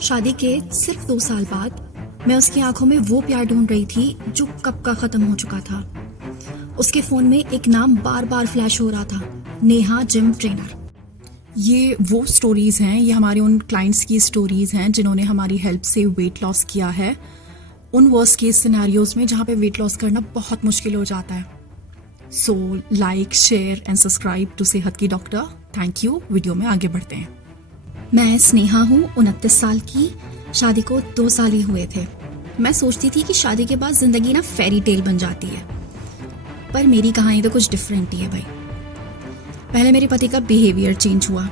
शादी के सिर्फ 2 साल बाद मैं उसकी आंखों में वो प्यार ढूंढ रही थी जो कब का खत्म हो चुका था। उसके फोन में एक नाम बार बार फ्लैश हो रहा था, नेहा जिम ट्रेनर। ये वो स्टोरीज़ हैं, ये हमारे उन क्लाइंट्स की स्टोरीज़ हैं जिन्होंने हमारी हेल्प से वेट लॉस किया है उन वर्स्ट केस सिनेरियोज में जहाँ पे वेट लॉस करना बहुत मुश्किल हो जाता है। So like, share and subscribe to सेहत की डॉक्टर। Thank you. वीडियो में आगे बढ़ते हैं। मैं स्नेहा हूँ, 29 साल की। शादी को 2 साल ही हुए थे। मैं सोचती थी कि शादी के बाद जिंदगी ना फेरी टेल बन जाती है, पर मेरी कहानी तो कुछ डिफरेंट ही है भाई। पहले मेरे पति का बिहेवियर चेंज हुआ,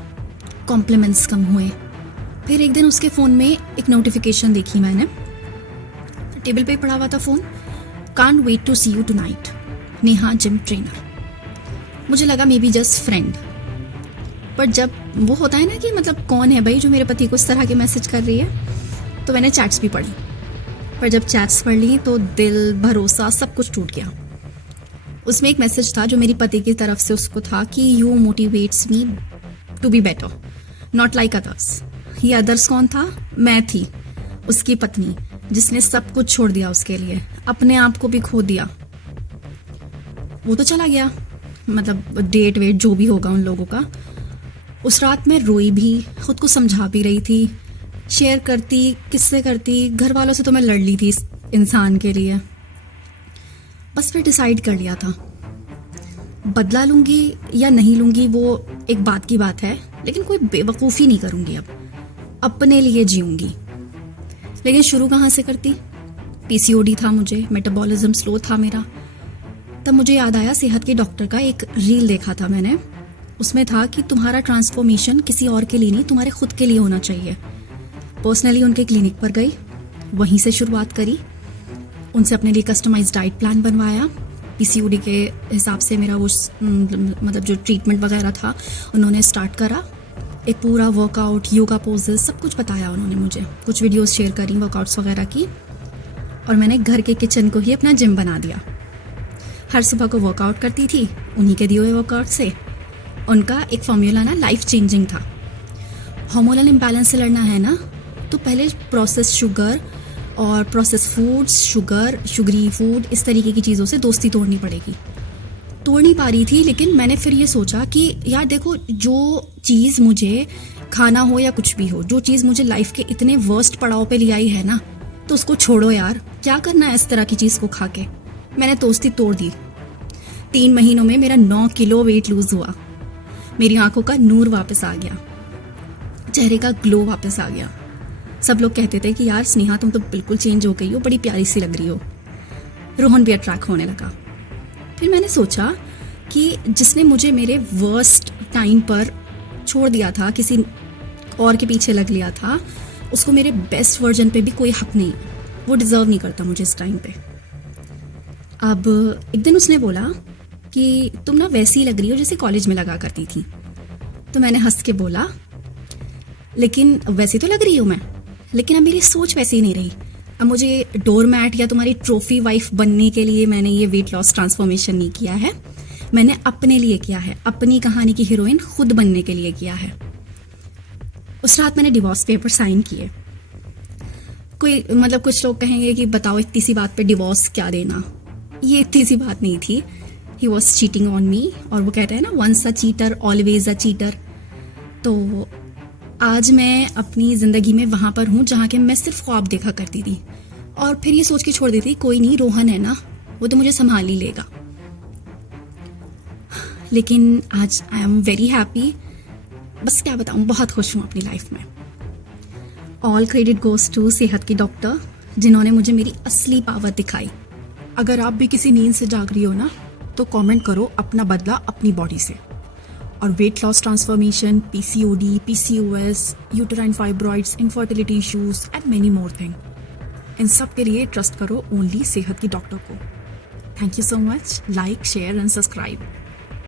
कॉम्प्लीमेंट्स कम हुए। फिर एक दिन उसके फ़ोन में एक नोटिफिकेशन देखी मैंने, टेबल पे पड़ा हुआ था phone, can't wait to see you tonight, Neha gym trainer. मुझे लगा मे बी जस्ट फ्रेंड, पर जब वो होता है ना कि मतलब कौन है भाई जो मेरे पति को इस तरह के मैसेज कर रही है, तो मैंने चैट्स भी पढ़ी। पर जब चैट्स पढ़ ली तो दिल, भरोसा सब कुछ टूट गया। उसमें एक मैसेज था जो मेरी पति की तरफ से उसको था कि you motivates me to be better, not like others. ये अदर्स कौन था? मैं थी, उसकी पत्नी, जिसने सब कुछ छोड़ दिया उसके लिए, अपने आप को भी खो दिया। वो तो चला गया, मतलब डेट वेट जो भी होगा उन लोगों का। उस रात मैं रोई भी, खुद को समझा भी रही थी, शेयर करती, किससे करती, घर वालों से तो मैं लड़ ली थी इस इंसान के लिए। बस फिर डिसाइड कर लिया था, बदला लूंगी या नहीं लूंगी वो एक बात की बात है, लेकिन कोई बेवकूफ़ी नहीं करूंगी। अब अपने लिए जीऊंगी। लेकिन शुरू कहाँ से करती? पीसीओडी था मुझे, मेटाबॉलिज्म स्लो था मेरा। तब मुझे याद आया, सेहत के डॉक्टर का एक रील देखा था मैंने। उसमें था कि तुम्हारा ट्रांसफॉर्मेशन किसी और के लिए नहीं, तुम्हारे खुद के लिए होना चाहिए। पर्सनली उनके क्लिनिक पर गई, वहीं से शुरुआत करी। उनसे अपने लिए कस्टमाइज्ड डाइट प्लान बनवाया। पीसीओडी के हिसाब से मेरा वो मतलब जो ट्रीटमेंट वगैरह था उन्होंने स्टार्ट करा। एक पूरा वर्कआउट, योगा पोजेस, सब कुछ बताया उन्होंने मुझे। कुछ वीडियोस शेयर करी वर्कआउट्स वगैरह की, और मैंने घर के किचन को ही अपना जिम बना दिया। हर सुबह को वर्कआउट करती थी उन्हीं के दिए हुए वर्कआउट से। उनका एक फॉर्मूला ना लाइफ चेंजिंग था। हार्मोनल इम्बैलेंस से लड़ना है ना, तो पहले प्रोसेस शुगर और प्रोसेस फूड्स, शुगरी फूड, इस तरीके की चीज़ों से दोस्ती तोड़नी पड़ेगी। तोड़ नहीं पा रही थी, लेकिन मैंने फिर ये सोचा कि यार देखो, जो चीज़ मुझे खाना हो या कुछ भी हो, जो चीज़ मुझे लाइफ के इतने वर्स्ट पड़ाव पे ले आई है ना, तो उसको छोड़ो यार। क्या करना है इस तरह की चीज़ को खा के? मैंने दोस्ती तोड़ दी। 3 महीनों में मेरा 9 किलो वेट लूज हुआ। मेरी आंखों का नूर वापस आ गया, चेहरे का ग्लो वापस आ गया। सब लोग कहते थे कि यार स्नेहा, तुम तो बिल्कुल चेंज हो गई हो, बड़ी प्यारी सी लग रही हो। रोहन भी अट्रैक्ट होने लगा। फिर मैंने सोचा कि जिसने मुझे मेरे वर्स्ट टाइम पर छोड़ दिया था, किसी और के पीछे लग लिया था, उसको मेरे बेस्ट वर्जन पे भी कोई हक नहीं। वो डिजर्व नहीं करता मुझे इस टाइम पे। अब एक दिन उसने बोला कि तुम ना वैसी लग रही हो जैसे कॉलेज में लगा करती थी। तो मैंने हंस के बोला, लेकिन वैसी तो लग रही हूँ मैं, लेकिन अब मेरी सोच वैसी नहीं रही। अब मुझे डोरमैट या तुम्हारी ट्रॉफी वाइफ बनने के लिए मैंने ये वेट लॉस ट्रांसफॉर्मेशन नहीं किया है। मैंने अपने लिए किया है, अपनी कहानी की हीरोइन खुद बनने के लिए किया है। उस रात मैंने डिवोर्स पेपर साइन किए। कोई मतलब कुछ लोग कहेंगे कि बताओ इतनी सी बात पे डिवोर्स क्या देना। ये इतनी सी बात नहीं थी। He was cheating on me, और वो कहते हैं ना, once a cheater always a cheater. तो आज मैं अपनी ज़िंदगी में वहाँ पर हूँ जहाँ के मैं सिर्फ ख्वाब देखा करती थी, और फिर ये सोच के छोड़ दी थी, कोई नहीं, रोहन है ना, वो तो मुझे संभाल ही लेगा। लेकिन आज आई एम वेरी हैप्पी। बस क्या बताऊँ, बहुत खुश हूँ अपनी लाइफ में। ऑल क्रेडिट गोज टू सेहत की डॉक्टर, जिन्होंने मुझे मेरी असली पावर दिखाई। अगर आप भी किसी नींद से जाग रही हो ना, तो कमेंट करो अपना बदला अपनी बॉडी से। और weight loss transformation, PCOD, PCOS, uterine fibroids, infertility issues and many more thing, इन सब के लिए ट्रस्ट करो ओनली सेहत की डॉक्टर को। Thank you so much. Like, share and subscribe.